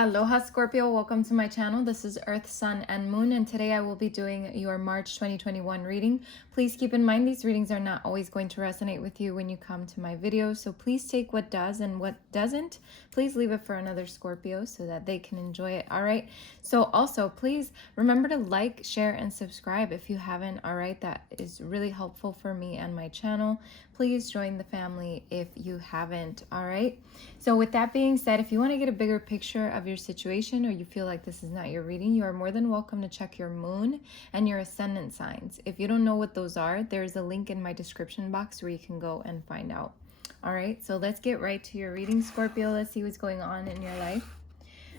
Aloha Scorpio, welcome to my channel. This is Earth, Sun, and Moon, and today I will be doing your March 2021 reading. Please keep in mind these readings are not always going to resonate with you when you come to my videos, so please take what does and what doesn't. Please leave it for another Scorpio so that they can enjoy it, all right? So also, please remember to like, share, and subscribe if you haven't, all right? That is really helpful for me and my channel. Please join the family if you haven't, all right? So with that being said, if you want to get a bigger picture of your situation or you feel like this is not your reading, you are more than welcome to check your moon and your ascendant signs. If you don't know what those are, there's a link in my description box where you can go and find out. All right, so let's get right to your reading, Scorpio. Let's see what's going on in your life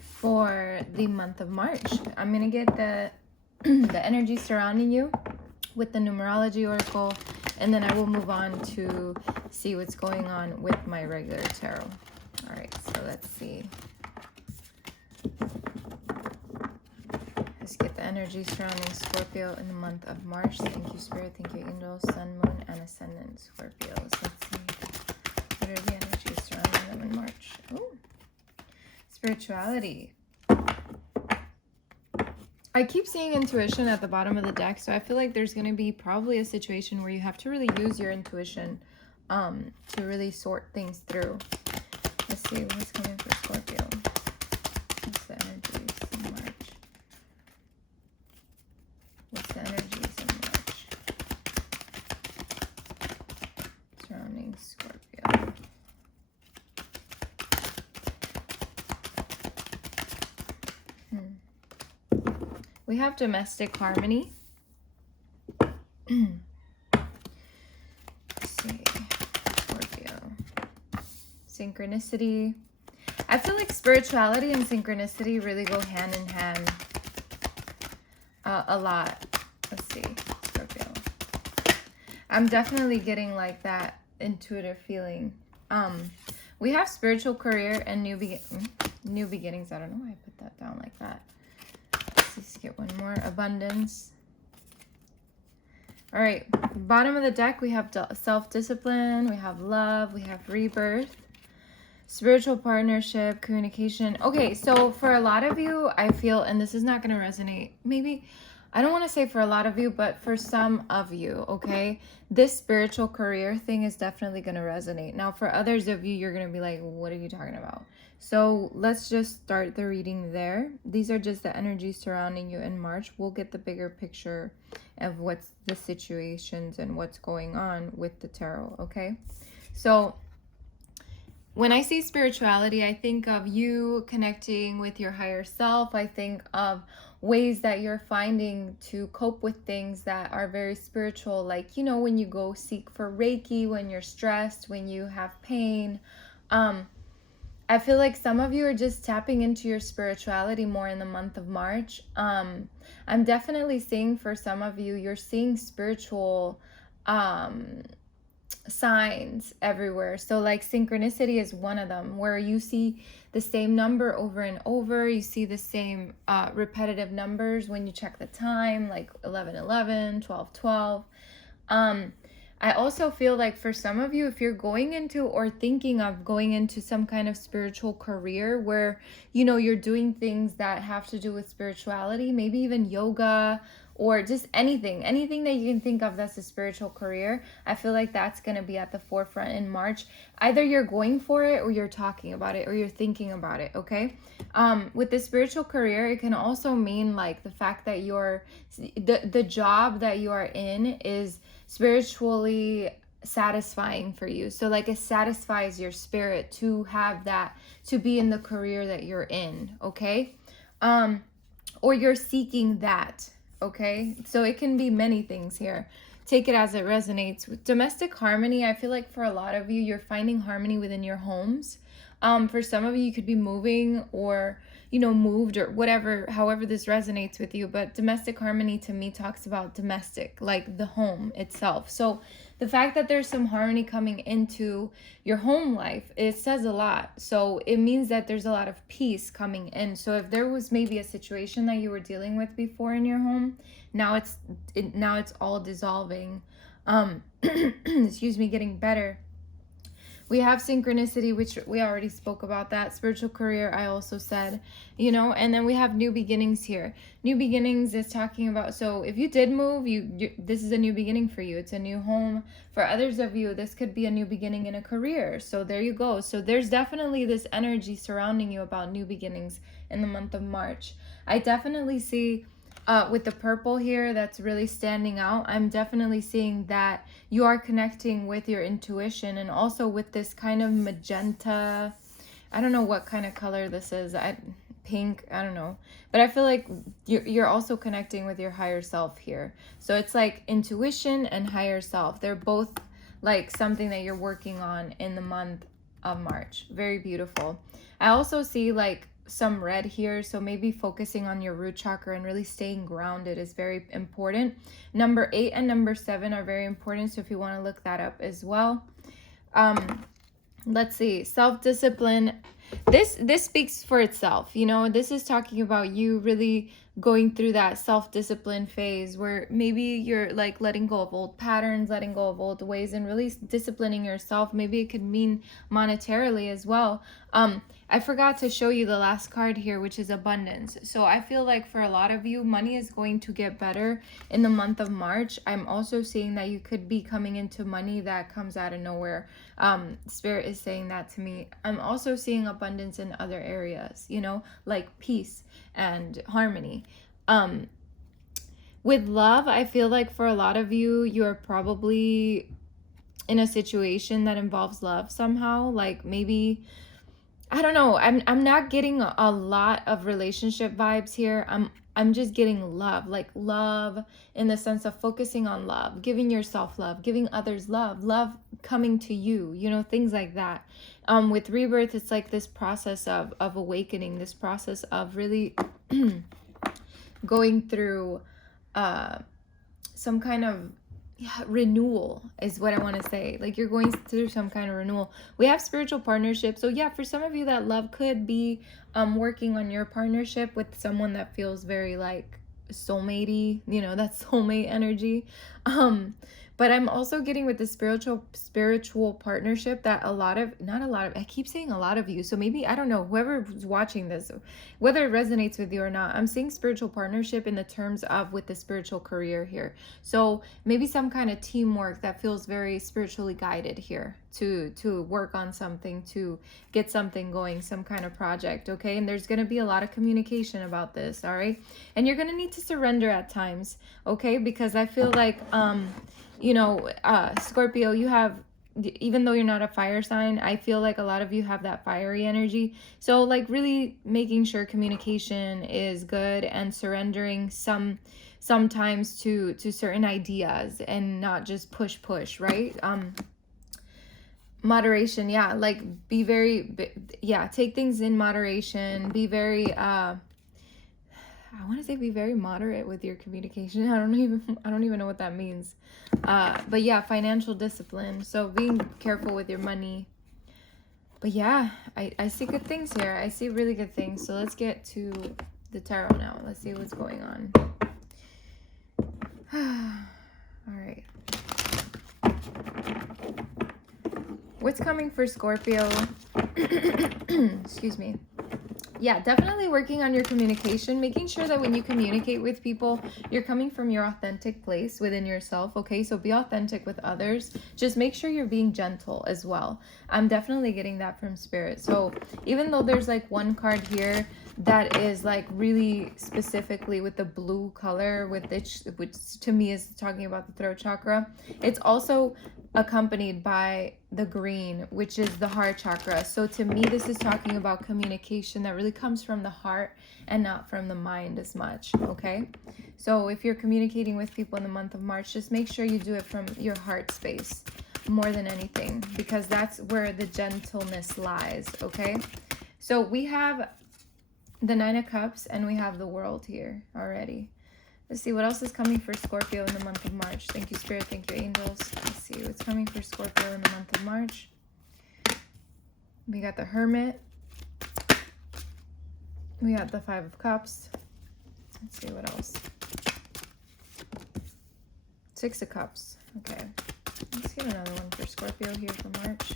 for the month of March. I'm going to get the energy surrounding you with the numerology oracle, and then I will move on to see what's going on with my regular tarot. All right, so let's see. Let's get the energy surrounding Scorpio in the month of March. Thank you, Spirit. Thank you, Angels, Sun, Moon, and Ascendant Scorpios. Let's see. What are the energies surrounding them in March? Ooh. Spirituality. I keep seeing intuition at the bottom of the deck, so I feel like there's going to be probably a situation where you have to really use your intuition to really sort things through. Let's see what's coming for Scorpio. What's the energies in March? What's the energies in March surrounding Scorpio? We have domestic harmony. Let's see. Scorpio. Synchronicity. I feel like spirituality and synchronicity really go hand in hand a lot. Let's see. Scorpio. I'm definitely getting like that intuitive feeling. We have spiritual career and new beginnings. I don't know why I put that down like that. Let's get one more. Abundance. All right, bottom of the deck, we have self-discipline, we have love, we have rebirth, spiritual partnership, communication. Okay, so for a lot of you, I feel, and this is not going to resonate, maybe, I don't want to say for a lot of you, but for some of you, okay, this spiritual career thing is definitely going to resonate. Now, for others of you, you're going to be like, what are you talking about? So let's just start the reading there. These are just the energies surrounding you in March. We'll get the bigger picture of what's the situations and what's going on with the tarot, okay? So when I say spirituality, I think of you connecting with your higher self. I think of ways that you're finding to cope with things that are very spiritual, like, you know, when you go seek for Reiki, when you're stressed, when you have pain. I feel like some of you are just tapping into your spirituality more in the month of March. I'm definitely seeing for some of you, you're seeing spiritual signs everywhere. So like synchronicity is one of them, where you see the same number over and over. You see the same repetitive numbers when you check the time, like 11:11, 12:12. I also feel like for some of you, if you're going into or thinking of going into some kind of spiritual career where, you know, you're doing things that have to do with spirituality, maybe even yoga or just anything that you can think of that's a spiritual career, I feel like that's going to be at the forefront in March. Either you're going for it or you're talking about it or you're thinking about it, okay? With the spiritual career, it can also mean like the fact that the job that you are in is spiritually satisfying for you. So like it satisfies your spirit to have that, to be in the career that you're in, okay? Or you're seeking that, okay? So it can be many things here. Take it as it resonates. With domestic harmony, I feel like for a lot of you, you're finding harmony within your homes. For some of you, you could be moving or, you know, moved or whatever, however this resonates with you. But domestic harmony to me talks about domestic, like the home itself. So the fact that there's some harmony coming into your home life, it says a lot. So it means that there's a lot of peace coming in. So if there was maybe a situation that you were dealing with before in your home, now it's all dissolving. Excuse me, getting better. We have synchronicity, which we already spoke about that. Spiritual career, I also said, you know, and then we have new beginnings here. New beginnings is talking about, so if you did move, this is a new beginning for you. It's a new home. For others of you, this could be a new beginning in a career. So there you go. So there's definitely this energy surrounding you about new beginnings in the month of March. I definitely see with the purple here that's really standing out, I'm definitely seeing that you are connecting with your intuition, and also with this kind of magenta, I don't know what kind of color this is, pink, I don't know, but I feel like you're also connecting with your higher self here. So it's like intuition and higher self, they're both like something that you're working on in the month of March. Very beautiful. I also see like some red here, so maybe focusing on your root chakra and really staying grounded is very important. Number 8 and number 7 are very important, so if you want to look that up as well. Let's see, self-discipline. This speaks for itself, you know. This is talking about you really going through that self-discipline phase where maybe you're like letting go of old patterns, letting go of old ways, and really disciplining yourself. Maybe it could mean monetarily as well. I forgot to show you the last card here, which is abundance. So I feel like for a lot of you, money is going to get better in the month of March. I'm also seeing that you could be coming into money that comes out of nowhere. Spirit is saying that to me. I'm also seeing abundance in other areas, you know, like peace and harmony. With love, I feel like for a lot of you, you're probably in a situation that involves love somehow. Like maybe, I don't know, I'm not getting a lot of relationship vibes here. I'm just getting love, like love in the sense of focusing on love, giving yourself love, giving others love, love coming to you, you know, things like that. With rebirth, it's like this process of awakening, this process of really going through some kind of renewal is what I want to say. Like you're going through some kind of renewal. We have spiritual partnership. So yeah, for some of you, that love could be working on your partnership with someone that feels very like soulmate-y, you know, that soulmate energy. But I'm also getting with the spiritual partnership that I keep saying a lot of you. So maybe, I don't know, whoever's watching this, whether it resonates with you or not, I'm seeing spiritual partnership in the terms of with the spiritual career here. So maybe some kind of teamwork that feels very spiritually guided here to work on something, to get something going, some kind of project. Okay. And there's going to be a lot of communication about this. All right. And you're going to need to surrender at times. Okay. Because I feel like, you know, Scorpio, you have, even though you're not a fire sign, I feel like a lot of you have that fiery energy. So like really making sure communication is good and surrendering sometimes to certain ideas and not just push, right? Moderation, yeah, like be very, take things in moderation, be very, I want to say be very moderate with your communication. I don't even know what that means. But yeah, financial discipline. So being careful with your money. But yeah, I see good things here. I see really good things. So let's get to the tarot now. Let's see what's going on. All right. What's coming for Scorpio? Excuse me. Yeah, definitely working on your communication, making sure that when you communicate with people, you're coming from your authentic place within yourself, okay? So be authentic with others. Just make sure you're being gentle as well. I'm definitely getting that from Spirit. So even though there's like one card here that is like really specifically with the blue color, which to me is talking about the throat chakra, it's also accompanied by the green, which is the heart chakra. So to me, this is talking about communication that really comes from the heart and not from the mind as much, okay? So if you're communicating with people in the month of March, just make sure you do it from your heart space more than anything, because that's where the gentleness lies, okay? So we have the 9 of Cups and we have the World here already. Let's see what else is coming for Scorpio in the month of March. Thank you, Spirit. Thank you, angels. Let's see what's coming for Scorpio in the month of March. We got the Hermit. We got the 5 of Cups. Let's see what else. 6 of Cups. Okay. Let's get another one for Scorpio here for March.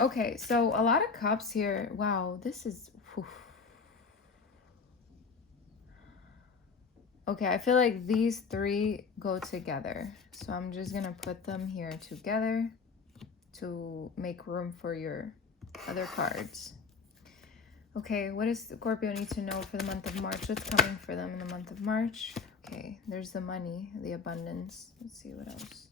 Okay, so a lot of cups here. Wow, this is... whew. Okay, I feel like these three go together. So I'm just going to put them here together to make room for your other cards. Okay, what does Scorpio need to know for the month of March? What's coming for them in the month of March? Okay, there's the money, the abundance. Let's see what else.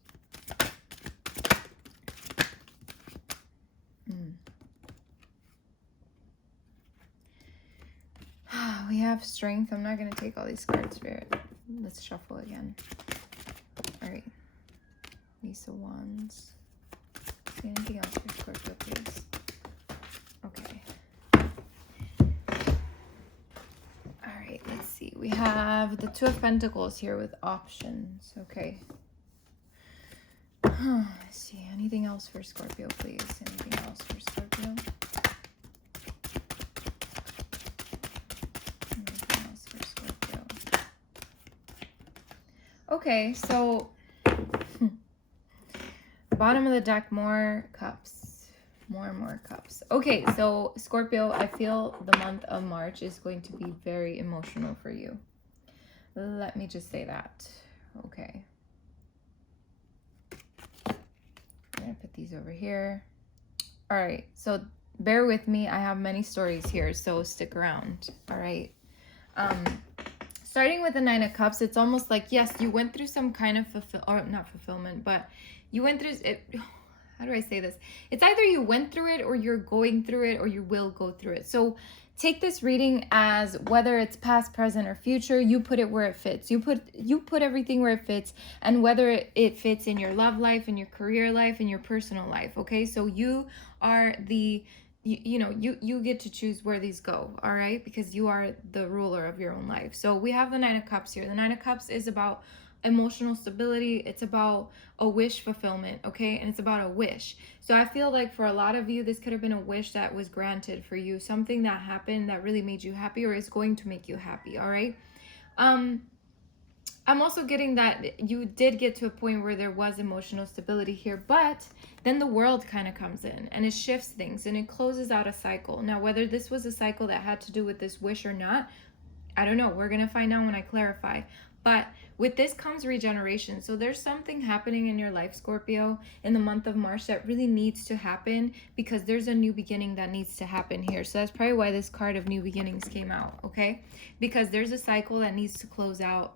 We have strength. I'm not going to take all these cards, Spirit. Let's shuffle again. All right. Ace of Wands. See anything else for Scorpio, please? Okay. All right, let's see. We have the Two of Pentacles here with options. Okay. Let's see. Anything else for Scorpio, please? Anything else for Scorpio? Okay, so bottom of the deck, more cups, more and more cups. Okay, so Scorpio, I feel the month of March is going to be very emotional for you. Let me just say that. Okay. I'm gonna put these over here. All right, so bear with me. I have many stories here, so stick around. All right. Starting with the Nine of Cups, it's almost like, yes, you went through some kind of not fulfillment, but you went through it. How do I say this? It's either you went through it or you're going through it or you will go through it. So take this reading as whether it's past, present, or future, you put it where it fits. You put everything where it fits, and whether it fits in your love life, in your career life, in your personal life, okay? So you are the... You get to choose where these go, all right? Because you are the ruler of your own life. So we have the Nine of Cups here. The Nine of Cups is about emotional stability. It's about a wish fulfillment, okay? And it's about a wish. So I feel like for a lot of you, this could have been a wish that was granted for you. Something that happened that really made you happy or is going to make you happy, all right? I'm also getting that you did get to a point where there was emotional stability here, but then the world kind of comes in and it shifts things and it closes out a cycle. Now, whether this was a cycle that had to do with this wish or not, I don't know. We're going to find out when I clarify. But with this comes regeneration. So there's something happening in your life, Scorpio, in the month of March that really needs to happen because there's a new beginning that needs to happen here. So that's probably why this card of new beginnings came out, okay? Because there's a cycle that needs to close out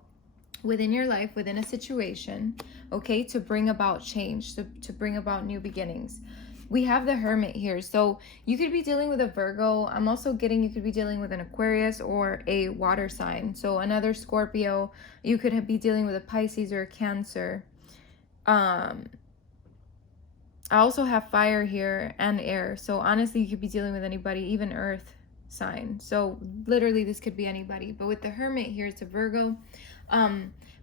within your life, within a situation, okay, to bring about change, to bring about new beginnings. We have the Hermit here. So you could be dealing with a Virgo. I'm also getting you could be dealing with an Aquarius or a water sign. So another Scorpio. You could be dealing with a Pisces or a Cancer. I also have fire here and air. So honestly, you could be dealing with anybody, even earth sign. So literally this could be anybody. But with the Hermit here, it's a Virgo.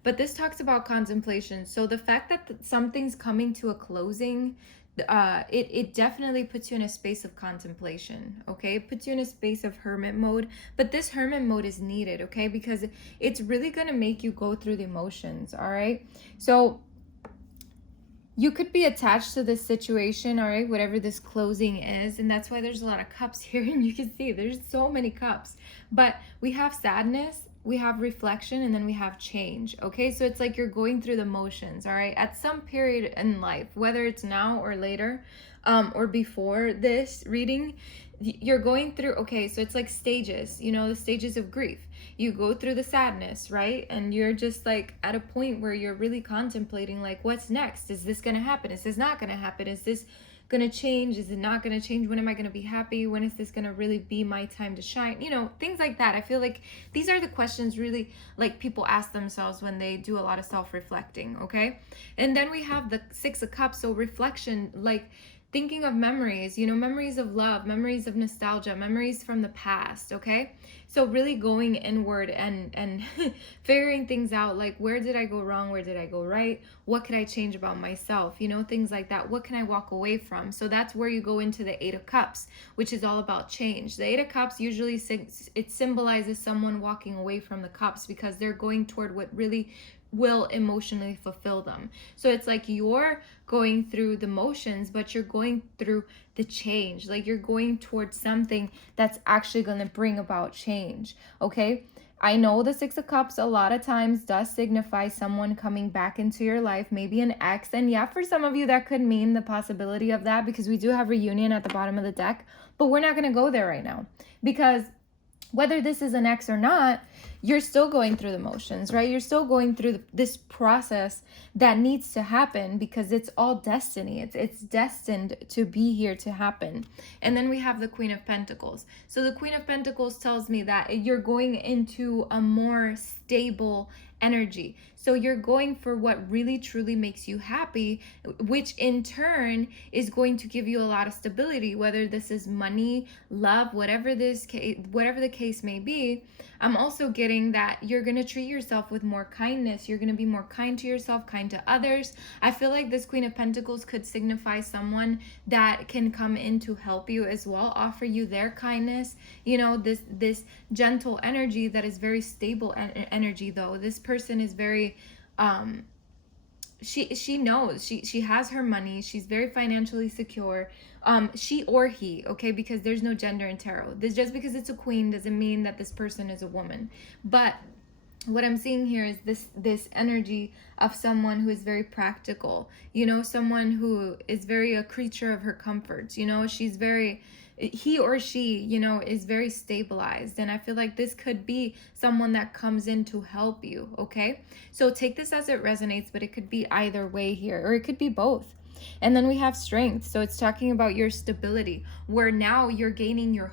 But this talks about contemplation. So the fact that something's coming to a closing, it definitely puts you in a space of contemplation, okay? It puts you in a space of hermit mode, but this hermit mode is needed, okay? Because it's really going to make you go through the emotions, all right? So you could be attached to this situation, all right, whatever this closing is, and that's why there's a lot of cups here, and you can see there's so many cups. But we have sadness, we have reflection, and then we have change, okay? So it's like you're going through the motions, all right? At some period in life, whether it's now or later, or before this reading, you're going through, okay, so it's like stages, you know, the stages of grief. You go through the sadness, right? And you're just like at a point where you're really contemplating, like, what's next? Is this gonna happen? Is this not gonna happen? Is this gonna change? Is it not gonna change? When am I gonna be happy? When is this gonna really be my time to shine? You know, things like that. I feel like these are the questions really like people ask themselves when they do a lot of self-reflecting, okay? And then we have the Six of Cups, so reflection, like thinking of memories, you know, memories of love, memories of nostalgia, memories from the past, okay? So really going inward and figuring things out, like where did I go wrong? Where did I go right? What could I change about myself? You know, things like that. What can I walk away from? So that's where you go into the Eight of Cups, which is all about change. The Eight of Cups usually it symbolizes someone walking away from the cups because they're going toward what really will emotionally fulfill them. So it's like you're going through the motions, but you're going through the change. Like you're going towards something that's actually going to bring about change. Okay. I know the Six of Cups a lot of times does signify someone coming back into your life, maybe an ex. And yeah, for some of you, that could mean the possibility of that, because we do have reunion at the bottom of the deck. But we're not going to go there right now, because whether this is an ex or not, you're still going through the motions, right? You're still going through this process that needs to happen, because it's all destiny. It's destined to be here to happen. And then we have the Queen of Pentacles. So the Queen of Pentacles tells me that you're going into a more stable energy. So you're going for what really truly makes you happy, which in turn is going to give you a lot of stability, whether this is money, love, whatever the case may be. I'm also getting that you're going to treat yourself with more kindness. You're going to be more kind to yourself, kind to others. I feel like this Queen of Pentacles could signify someone that can come in to help you as well, offer you their kindness. You know, this gentle energy that is very stable energy, though. This person is very she knows she has her money. She's very financially secure. She or he, okay, because there's no gender in tarot. This, just because it's a queen doesn't mean that this person is a woman. But what I'm seeing here is this energy of someone who is very practical, you know, someone who is very a creature of her comforts. You know, he or she, you know, is very stabilized. And I feel like this could be someone that comes in to help you, okay? So take this as it resonates, but it could be either way here, or it could be both. And then we have strength. So it's talking about your stability, where now you're gaining your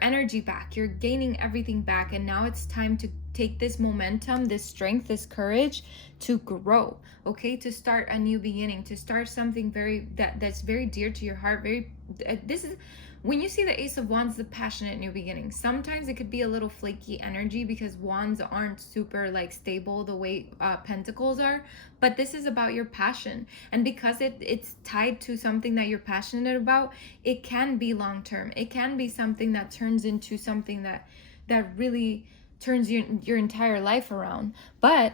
energy back. You're gaining everything back. And now it's time to take this momentum, this strength, this courage to grow, okay? To start a new beginning, to start something that's very dear to your heart. This is when you see the Ace of Wands, the passionate new beginning. Sometimes it could be a little flaky energy, because wands aren't super like stable the way pentacles are. But this is about your passion, and because it's tied to something that you're passionate about, it can be long term. It can be something that turns into something that really turns your entire life around. But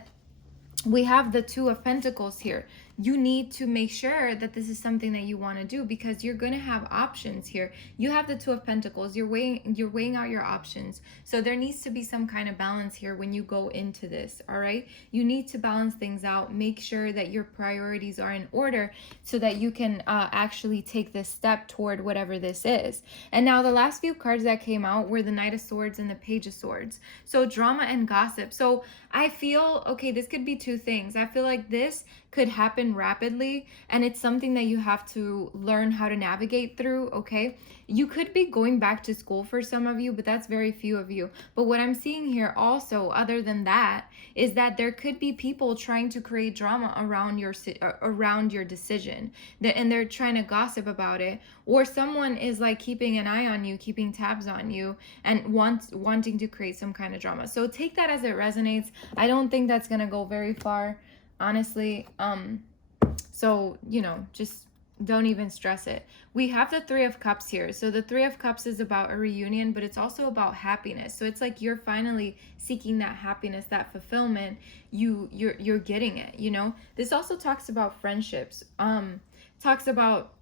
we have the Two of Pentacles here. You need to make sure that this is something that you want to do, because you're going to have options here. You have the Two of Pentacles. You're weighing out your options. So there needs to be some kind of balance here when you go into this, all right? You need to balance things out. Make sure that your priorities are in order, so that you can actually take this step toward whatever this is. And now the last few cards that came out were the Knight of Swords and the Page of Swords. So drama and gossip. So I feel, okay, this could be two things. I feel like this could happen rapidly, and it's something that you have to learn how to navigate through, okay? You could be going back to school for some of you, but that's very few of you. But what I'm seeing here also, other than that, is that there could be people trying to create drama around your decision, and they're trying to gossip about it, or someone is like keeping an eye on you, keeping tabs on you, and wanting to create some kind of drama. So take that as it resonates. I don't think that's gonna go very far, honestly. So, you know, just don't even stress it. We have the Three of Cups here. So the Three of Cups is about a reunion, but it's also about happiness. So it's like you're finally seeking that happiness, that fulfillment. You're getting it, you know. This also talks about friendships. Talks about,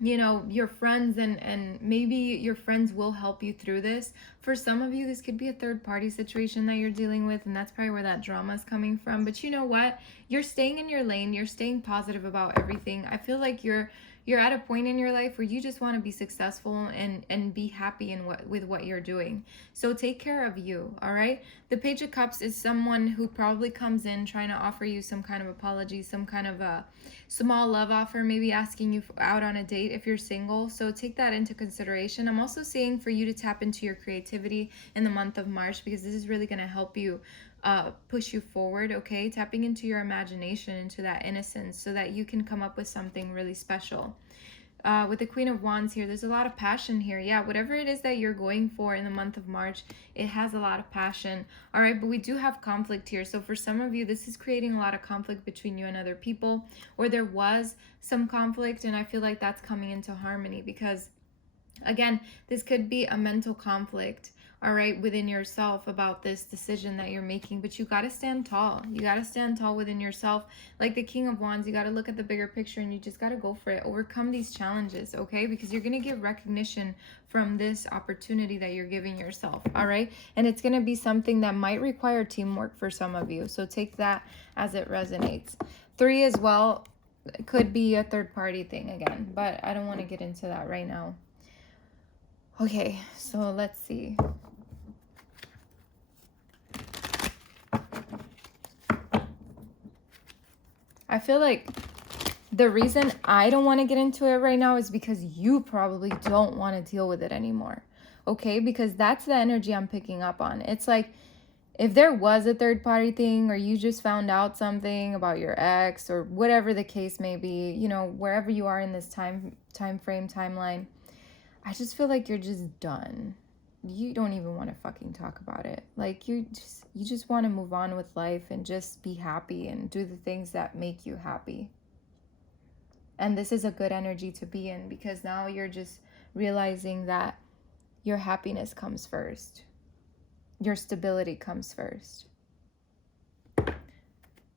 you know, your friends, and maybe your friends will help you through this. For some of you, this could be a third party situation that you're dealing with, and that's probably where that drama is coming from. But you know what? You're staying in your lane. You're staying positive about everything. I feel like you're at a point in your life where you just want to be successful and be happy with what you're doing. So take care of you, all right? The Page of Cups is someone who probably comes in trying to offer you some kind of apology, some kind of a small love offer, maybe asking you out on a date if you're single. So take that into consideration. I'm also saying for you to tap into your creativity in the month of March, because this is really going to help you push you forward, okay? Tapping into your imagination, into that innocence, so that you can come up with something really special. With the Queen of Wands here, there's a lot of passion here. Yeah, whatever it is that you're going for in the month of March, it has a lot of passion. All right, but we do have conflict here. So for some of you, this is creating a lot of conflict between you and other people, or there was some conflict, and I feel like that's coming into harmony, because Again, this could be a mental conflict, all right, within yourself about this decision that you're making, but you got to stand tall. You got to stand tall within yourself. Like the King of Wands, you got to look at the bigger picture and you just got to go for it. Overcome these challenges, okay? Because you're going to get recognition from this opportunity that you're giving yourself, all right? And it's going to be something that might require teamwork for some of you. So take that as it resonates. 3 as well could be a third party thing again, but I don't want to get into that right now. Okay, so let's see. I feel like the reason I don't want to get into it right now is because you probably don't want to deal with it anymore. Okay, because that's the energy I'm picking up on. It's like if there was a third party thing, or you just found out something about your ex, or whatever the case may be, you know, wherever you are in this time frame, timeline, I just feel like you're just done. You don't even want to fucking talk about it. Like you just want to move on with life and just be happy and do the things that make you happy. And this is a good energy to be in, because now you're just realizing that your happiness comes first. Your stability comes first.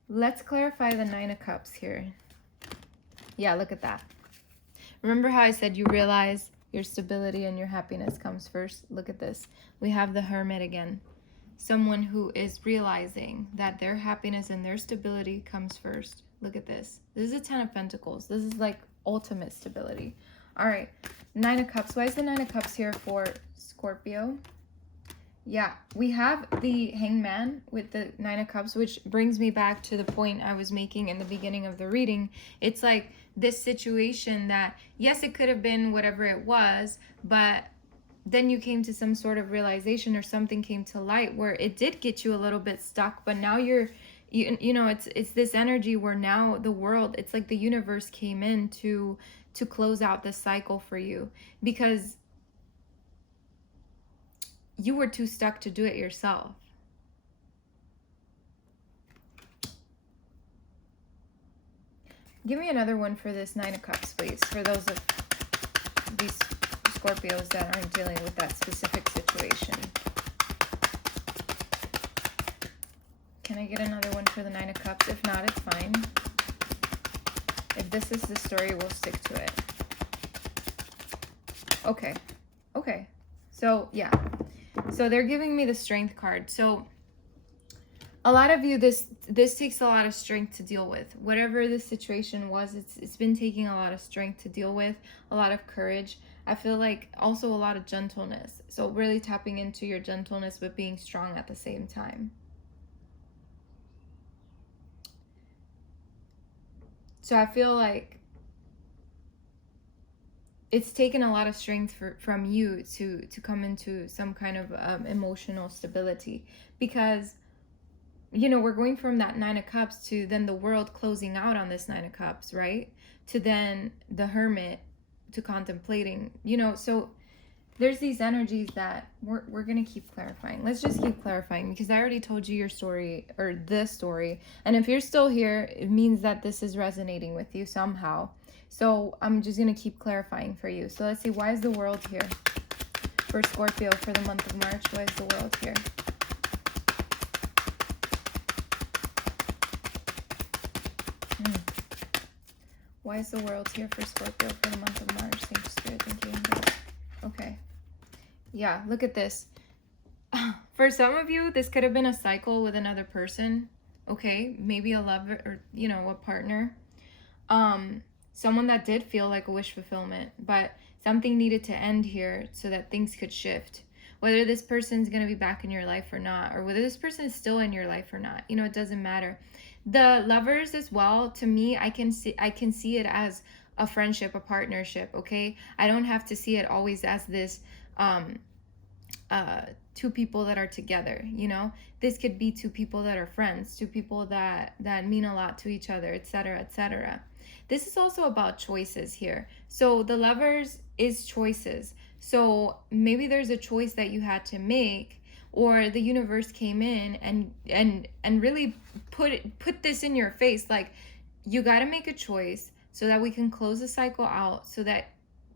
Let's clarify the 9 of Cups here. Yeah, look at that. Remember how I said you realize your stability and your happiness comes first? Look at this. We have the Hermit again. Someone who is realizing that their happiness and their stability comes first. Look at this. This is a 10 of Pentacles. This is like ultimate stability. All right. 9 of Cups. Why is the 9 of Cups here for Scorpio? Yeah, we have the Hangman with the 9 of Cups, which brings me back to the point I was making in the beginning of the reading. It's like this situation that, yes, it could have been whatever it was, but then you came to some sort of realization, or something came to light where it did get you a little bit stuck, but now you know, it's this energy where now the world, it's like the universe came in to close out this cycle for you, because you were too stuck to do it yourself. Give me another one for this 9 of Cups, please, for those of these Scorpios that aren't dealing with that specific situation. Can I get another one for the 9 of Cups? If not, it's fine. If this is the story, we'll stick to it. Okay. Okay. So, yeah. So they're giving me the Strength card. So a lot of you, this takes a lot of strength to deal with. Whatever the situation was, it's been taking a lot of strength to deal with, a lot of courage. I feel like also a lot of gentleness. So really tapping into your gentleness, but being strong at the same time. So I feel like it's taken a lot of strength from you to come into some kind of emotional stability, because, you know, we're going from that 9 of Cups to then the world closing out on this 9 of Cups, right? To then the Hermit, to contemplating, you know. So there's these energies that we're going to keep clarifying. Let's just keep clarifying, because I already told you your story, or this story. And if you're still here, it means that this is resonating with you somehow. So I'm just going to keep clarifying for you. So let's see, why is the world here for Scorpio for the month of March? Why is the world here? Why is the world here for Scorpio for the month of March? Thank you, Spirit. Thank you. Okay. Yeah, look at this. For some of you, this could have been a cycle with another person. Okay, maybe a lover, or, you know, a partner. Someone that did feel like a wish fulfillment, but something needed to end here so that things could shift. Whether this person's going to be back in your life or not, or whether this person is still in your life or not, you know, it doesn't matter. The Lovers as well, to me, I can see it as a friendship, a partnership, okay? I don't have to see it always as this two people that are together, you know? This could be two people that are friends, two people that mean a lot to each other, etc., etc. This is also about choices here. So the Lovers is choices. So maybe there's a choice that you had to make, or the universe came in and really put this in your face, like, you got to make a choice so that we can close the cycle out, so that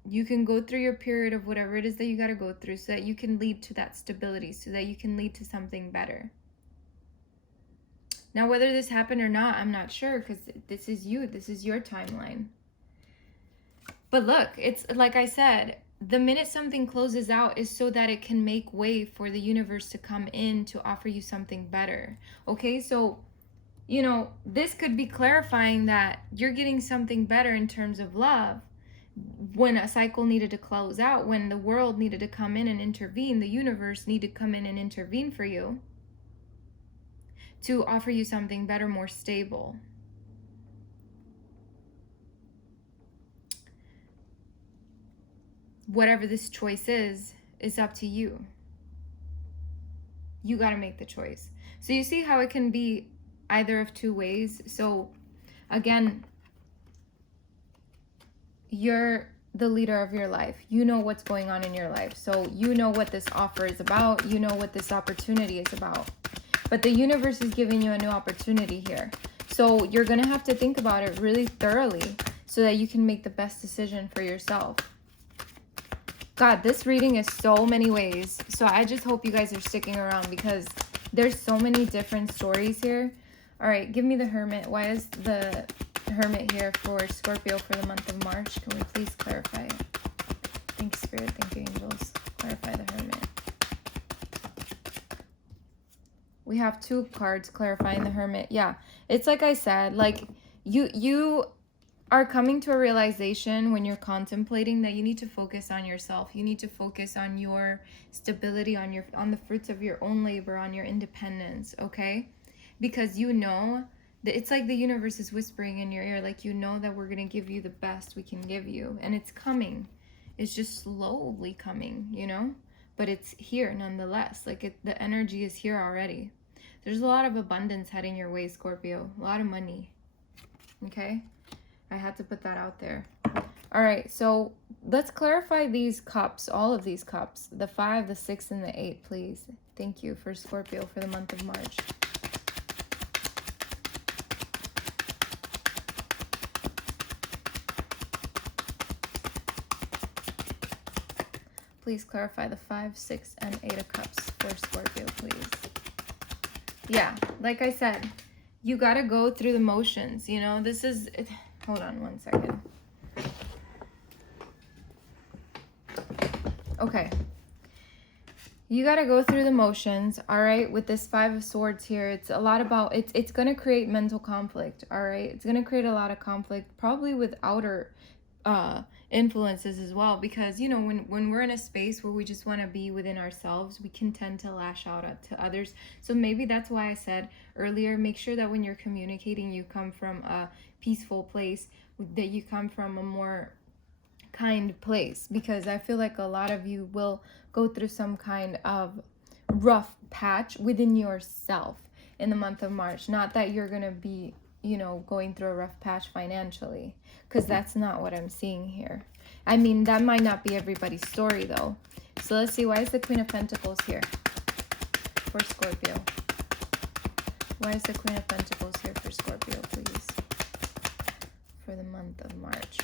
You can go through your period of whatever it is that you got to go through so that you can lead to that stability, so that you can lead to something better. Now, whether this happened or not, I'm not sure, because this is you. This is your timeline. But look, it's like I said, the minute something closes out is so that it can make way for the universe to come in to offer you something better. Okay, so, you know, this could be clarifying that you're getting something better in terms of love. When a cycle needed to close out, when the world needed to come in and intervene, the universe needed to come in and intervene for you to offer you something better, more stable. Whatever this choice is up to you. You got to make the choice. So you see how it can be either of two ways. So again, you're the leader of your life. You know what's going on in your life. So you know what this offer is about. You know what this opportunity is about. But the universe is giving you a new opportunity here. So you're going to have to think about it really thoroughly so that you can make the best decision for yourself. God, this reading is so many ways. So I just hope you guys are sticking around, because there's so many different stories here. All right, give me the Hermit. Why is the Hermit here for Scorpio for the month of March? Can we please clarify it? Thank you, Spirit. Thank you, angels. Clarify the Hermit. We have two cards clarifying the Hermit. Yeah, it's like I said, like you are coming to a realization when you're contemplating that you need to focus on yourself. You need to focus on your stability, on the fruits of your own labor, on your independence, okay? Because you know that it's like the universe is whispering in your ear, like, you know that we're going to give you the best we can give you, and it's coming. It's just slowly coming, you know? But it's here nonetheless. Like, the energy is here already. There's a lot of abundance heading your way, Scorpio. A lot of money, okay? I had to put that out there. All right, so let's clarify these cups, all of these cups. The 5, the 6, and the 8, please. Thank you for Scorpio for the month of March. Please clarify the 5, 6, and 8 of cups for Scorpio, please. Yeah, like I said, you got to go through the motions, you know? This is... Hold on one second. Okay. You got to go through the motions, all right? With this 5 of Swords here, it's a lot about... It's going to create mental conflict, all right? It's going to create a lot of conflict, probably with outer influences as well, because, you know, when we're in a space where we just want to be within ourselves, we can tend to lash out to others. So maybe that's why I said earlier, make sure that when you're communicating, you come from a peaceful place, that you come from a more kind place, because I feel like a lot of you will go through some kind of rough patch within yourself in the month of March. Not that you're gonna be, you know, going through a rough patch financially, because that's not what I'm seeing here. I mean, that might not be everybody's story though. So let's see, why is the Queen of Pentacles here for Scorpio? Why is the Queen of Pentacles here for Scorpio, please, for the month of March?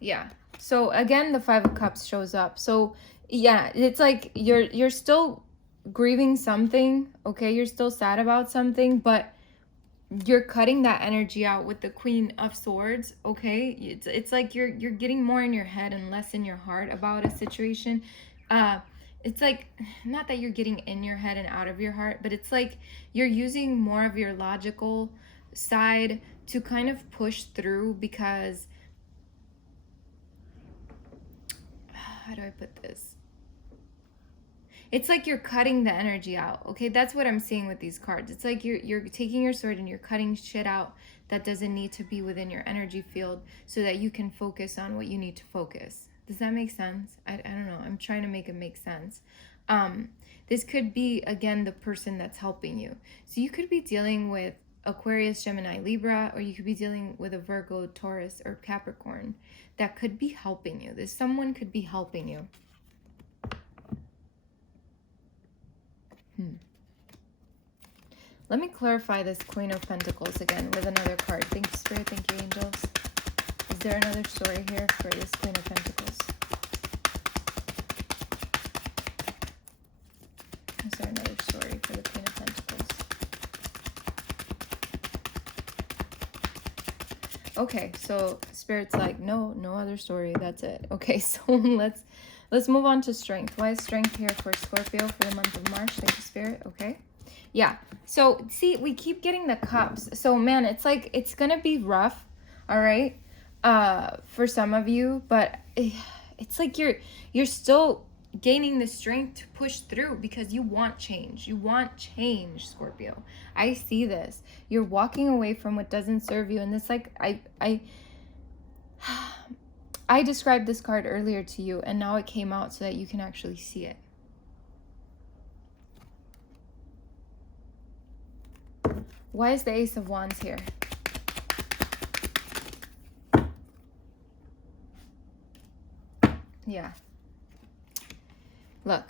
Yeah, so again, the 5 of Cups shows up. So yeah, it's like you're still grieving something, okay? You're still sad about something, but you're cutting that energy out with the Queen of Swords, okay? It's like you're getting more in your head and less in your heart about a situation. It's like, not that you're getting in your head and out of your heart, but it's like you're using more of your logical side to kind of push through, because how do I put this? It's like you're cutting the energy out, okay? That's what I'm seeing with these cards. It's like you're taking your sword and you're cutting shit out that doesn't need to be within your energy field, so that you can focus on what you need to focus. Does that make sense? I don't know. I'm trying to make it make sense. This could be, again, the person that's helping you. So you could be dealing with Aquarius, Gemini, Libra, or you could be dealing with a Virgo, Taurus, or Capricorn that could be helping you. Someone could be helping you. Let me clarify this Queen of Pentacles again with another card. Thank you, Spirit. Thank you, angels. Is there another story here for this Queen of Pentacles? Is there another story for the Queen of Pentacles? Okay, so Spirit's like, no other story. That's it. Okay, so let's move on to strength. Why is strength here for Scorpio for the month of March? Thank you, Spirit. Okay. Yeah. So see, we keep getting the cups. So man, it's like, it's going to be rough. All right. For some of you, but it's like you're still gaining the strength to push through because you want change. You want change, Scorpio. I see this. You're walking away from what doesn't serve you. And this, like, I described this card earlier to you, and now it came out so that you can actually see it. Why is the Ace of Wands here? Yeah. Look,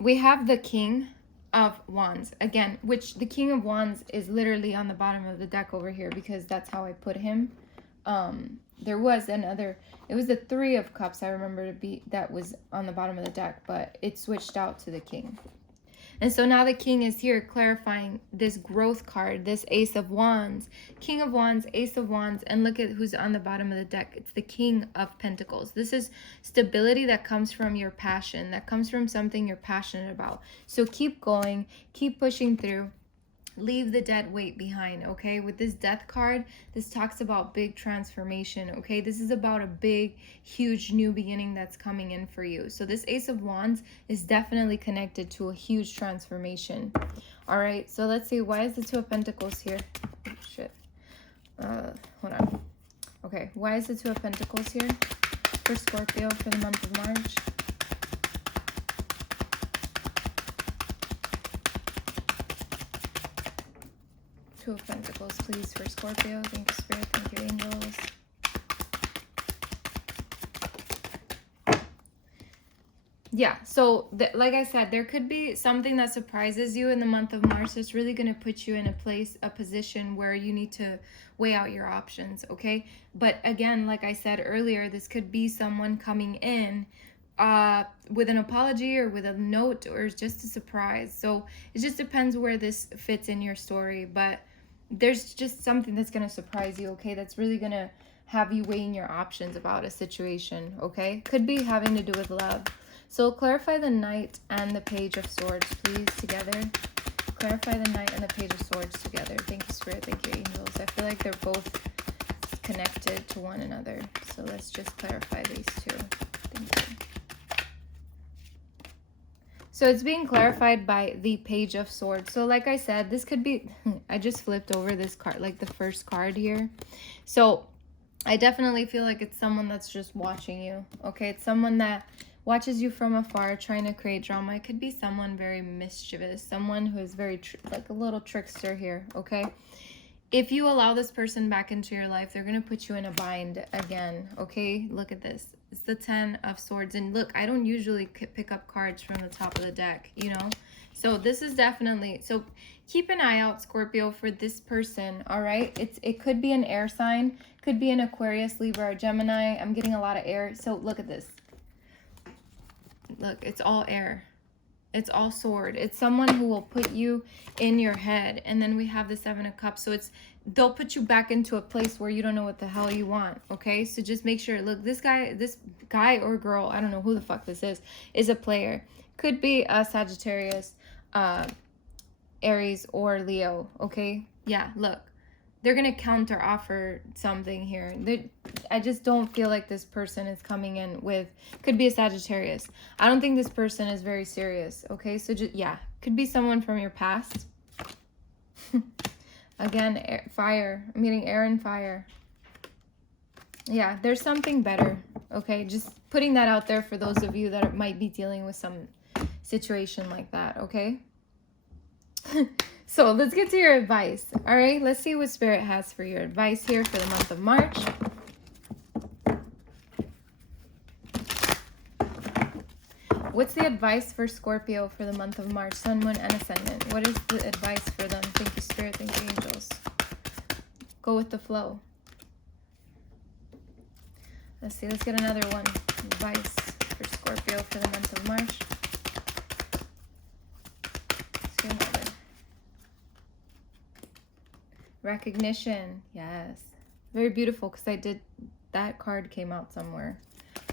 we have the King of Wands again, which the King of Wands is literally on the bottom of the deck over here because that's how I put him. There was another, it was the Three of Cups I remember to be, that was on the bottom of the deck, but it switched out to the King. And so now the King is here clarifying this growth card, this Ace of Wands, King of Wands, Ace of Wands, and look at who's on the bottom of the deck. It's the King of Pentacles. This is stability that comes from your passion, that comes from something you're passionate about. So keep going, keep pushing through. Leave the dead weight behind, okay? With this Death card, this talks about big transformation, okay? This is about a big, huge new beginning that's coming in for you. So this Ace of Wands is definitely connected to a huge transformation. All right, so let's see. Why is the Two of Pentacles here? Oh, shit. Hold on. Okay, why is the Two of Pentacles here for Scorpio for the month of March? Two of Pentacles, please, for Scorpio. Thank you, Spirit. Thank you, angels. Yeah, so like I said, there could be something that surprises you in the month of March. It's really going to put you in a position where you need to weigh out your options, okay? But again, like I said earlier, this could be someone coming in with an apology or with a note or just a surprise. So it just depends where this fits in your story, but there's just something that's going to surprise you, okay? That's really going to have you weighing your options about a situation, okay? Could be having to do with love. So clarify the Knight and the Page of Swords, please, together. Clarify the Knight and the Page of Swords together. Thank you, Spirit. Thank you, angels. I feel like they're both connected to one another. So let's just clarify these two. Thank you. So it's being clarified by the Page of Swords. So like I said, this could be, I just flipped over this card, like the first card here. So I definitely feel like it's someone that's just watching you, okay? It's someone that watches you from afar, trying to create drama. It could be someone very mischievous, someone who is very, like a little trickster here, okay? If you allow this person back into your life, they're going to put you in a bind again, okay? Look at this. It's the Ten of Swords. And look, I don't usually pick up cards from the top of the deck, you know? So this is definitely, so keep an eye out, Scorpio, for this person, all right? It could be an air sign, could be an Aquarius, Libra, or Gemini. I'm getting a lot of air. So look at this. Look, it's all air. It's all sword. It's someone who will put you in your head. And then we have the Seven of Cups. So they'll put you back into a place where you don't know what the hell you want, okay? So just make sure, look, this guy or girl, I don't know who the fuck this is a player. Could be a Sagittarius, Aries, or Leo, okay? Yeah, look. They're going to counter offer something here. I just don't feel like this person is coming in with, could be a Sagittarius. I don't think this person is very serious, okay? So just, yeah, could be someone from your past. Again, fire. I'm getting air and fire. Yeah, there's something better, okay? Just putting that out there for those of you that might be dealing with some situation like that, okay? So let's get to your advice. All right, let's see what Spirit has for your advice here for the month of March. What's the advice for Scorpio for the month of March? Sun, Moon, and Ascendant. What is the advice for them? Thank you, Spirit. Thank you, angels. Go with the flow. Let's see. Let's get another one. Advice for Scorpio for the month of March. Let's get another. Recognition. Yes. Very beautiful, because I did... That card came out somewhere.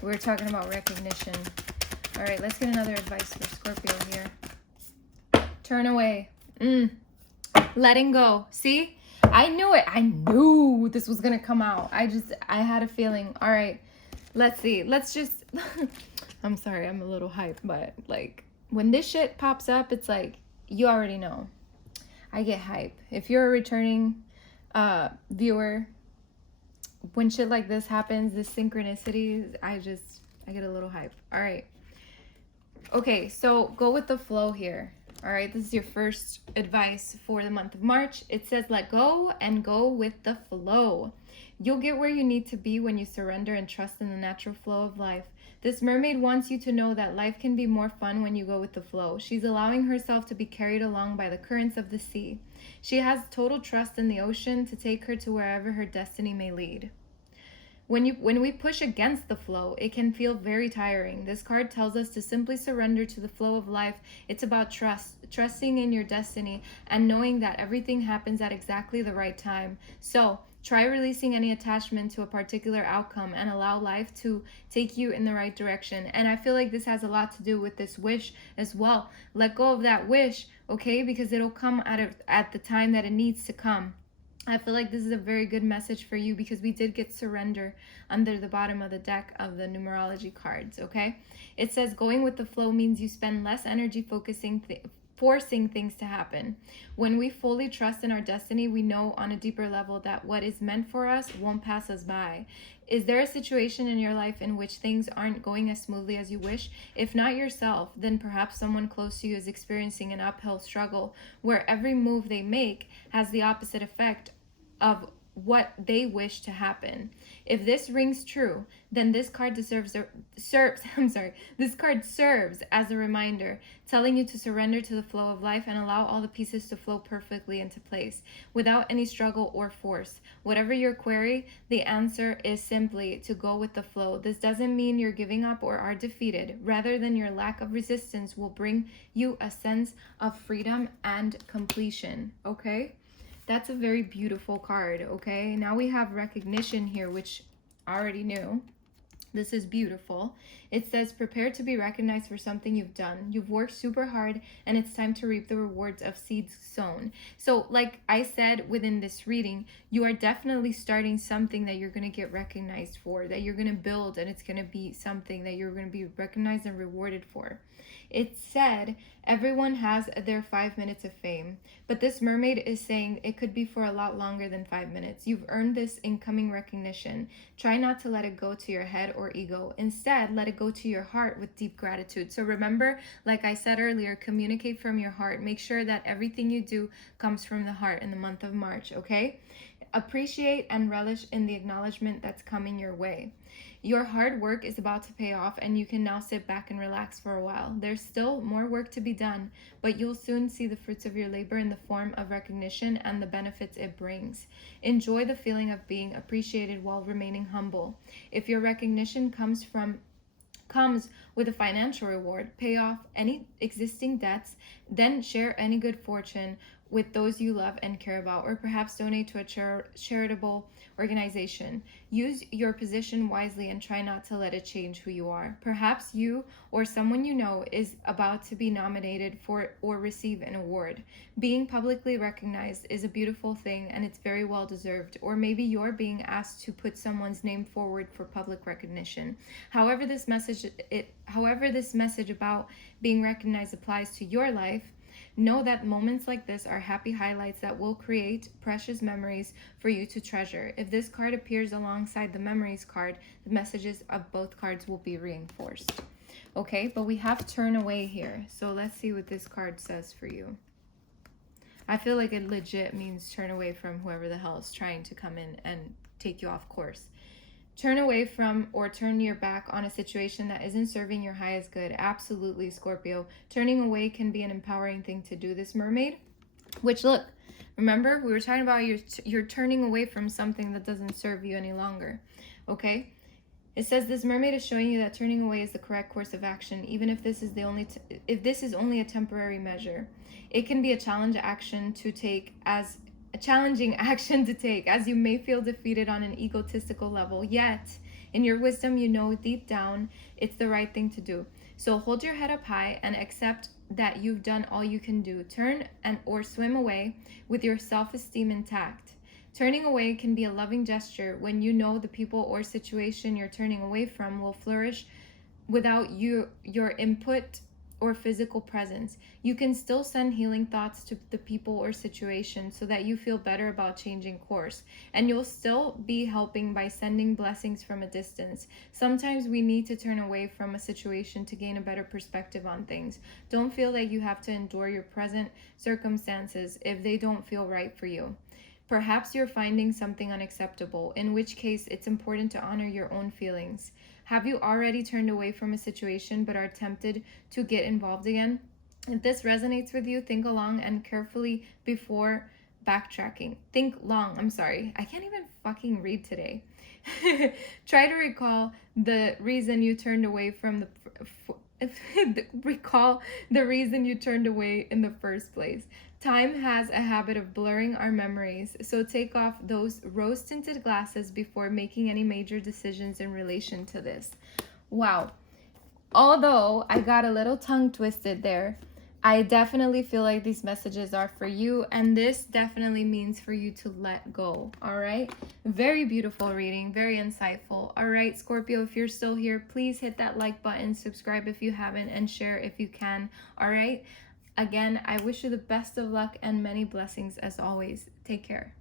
We were talking about recognition. All right, let's get another advice for Scorpio here. Turn away. Letting go. See? I knew it. I knew this was going to come out. I had a feeling. All right, let's see. Let's just... I'm sorry, I'm a little hyped, but like when this shit pops up, it's like, you already know. I get hype. If you're a returning viewer, when shit like this happens, this synchronicity, I get a little hype. All right. Okay, so go with the flow here. All right, this is your first advice for the month of March. It says, let go and go with the flow. You'll get where you need to be when you surrender and trust in the natural flow of life. This mermaid wants you to know that life can be more fun when you go with the flow. She's allowing herself to be carried along by the currents of the sea. She has total trust in the ocean to take her to wherever her destiny may lead. When we push against the flow, it can feel very tiring. This card tells us to simply surrender to the flow of life. It's about trusting in your destiny and knowing that everything happens at exactly the right time. So try releasing any attachment to a particular outcome and allow life to take you in the right direction. And I feel like this has a lot to do with this wish as well. Let go of that wish, okay? Because it'll come at the time that it needs to come. I feel like this is a very good message for you, because we did get surrender under the bottom of the deck of the numerology cards, okay? It says going with the flow means you spend less energy forcing things to happen. When we fully trust in our destiny, we know on a deeper level that what is meant for us won't pass us by. Is there a situation in your life in which things aren't going as smoothly as you wish? If not yourself, then perhaps someone close to you is experiencing an uphill struggle where every move they make has the opposite effect of what they wish to happen. If this rings true, then this card this card serves as a reminder, telling you to surrender to the flow of life and allow all the pieces to flow perfectly into place without any struggle or force. Whatever your query, the answer is simply to go with the flow. This doesn't mean you're giving up or are defeated. Rather than your lack of resistance will bring you a sense of freedom and completion, okay? That's a very beautiful card, okay? Now we have recognition here, which I already knew. This is beautiful. It says, prepare to be recognized for something you've done. You've worked super hard, and it's time to reap the rewards of seeds sown. So like I said within this reading, you are definitely starting something that you're going to get recognized for, that you're going to build, and it's going to be something that you're going to be recognized and rewarded for. It said, everyone has their 5 minutes of fame, but this mermaid is saying it could be for a lot longer than 5 minutes. You've earned this incoming recognition. Try not to let it go to your head or ego. Instead, let it go to your heart with deep gratitude. So remember, like I said earlier, communicate from your heart. Make sure that everything you do comes from the heart in the month of March, okay? Appreciate and relish in the acknowledgement that's coming your way. Your hard work is about to pay off, and you can now sit back and relax for a while. There's still more work to be done, but you'll soon see the fruits of your labor in the form of recognition and the benefits it brings. Enjoy the feeling of being appreciated while remaining humble. If your recognition comes with a financial reward, pay off any existing debts, then share any good fortune with those you love and care about, or perhaps donate to a charitable organization. Use your position wisely and try not to let it change who you are. Perhaps you or someone you know is about to be nominated for or receive an award. Being publicly recognized is a beautiful thing, and it's very well deserved. Or maybe you're being asked to put someone's name forward for public recognition. However this message about being recognized applies to your life, know that moments like this are happy highlights that will create precious memories for you to treasure. If this card appears alongside the memories card, the messages of both cards will be reinforced. Okay, but we have turn away here. So let's see what this card says for you. I feel like it legit means turn away from whoever the hell is trying to come in and take you off course. Turn away from or turn your back on a situation that isn't serving your highest good. Absolutely, Scorpio. Turning away can be an empowering thing to do, this mermaid. Which, look, remember we were talking about you're turning away from something that doesn't serve you any longer. Okay? It says this mermaid is showing you that turning away is the correct course of action, even if this is only a temporary measure. It can be a challenging action to take, as you may feel defeated on an egotistical level. Yet, in your wisdom, you know deep down it's the right thing to do. So hold your head up high and accept that you've done all you can do. Turn or swim away with your self-esteem intact. Turning away can be a loving gesture when you know the people or situation you're turning away from will flourish without your input or physical presence. You can still send healing thoughts to the people or situation so that you feel better about changing course. And you'll still be helping by sending blessings from a distance. Sometimes we need to turn away from a situation to gain a better perspective on things. Don't feel like you have to endure your present circumstances if they don't feel right for you. Perhaps you're finding something unacceptable, in which case it's important to honor your own feelings. Have you already turned away from a situation but are tempted to get involved again? If this resonates with you, think long and carefully before backtracking. I can't even fucking read today. Try to recall the reason you turned away from recall the reason you turned away in the first place. Time has a habit of blurring our memories, so take off those rose-tinted glasses before making any major decisions in relation to this. Wow. Although I got a little tongue twisted there, I definitely feel like these messages are for you, and this definitely means for you to let go, all right? Very beautiful reading, very insightful. All right, Scorpio, if you're still here, please hit that like button, subscribe if you haven't, and share if you can, all right? Again, I wish you the best of luck and many blessings as always. Take care.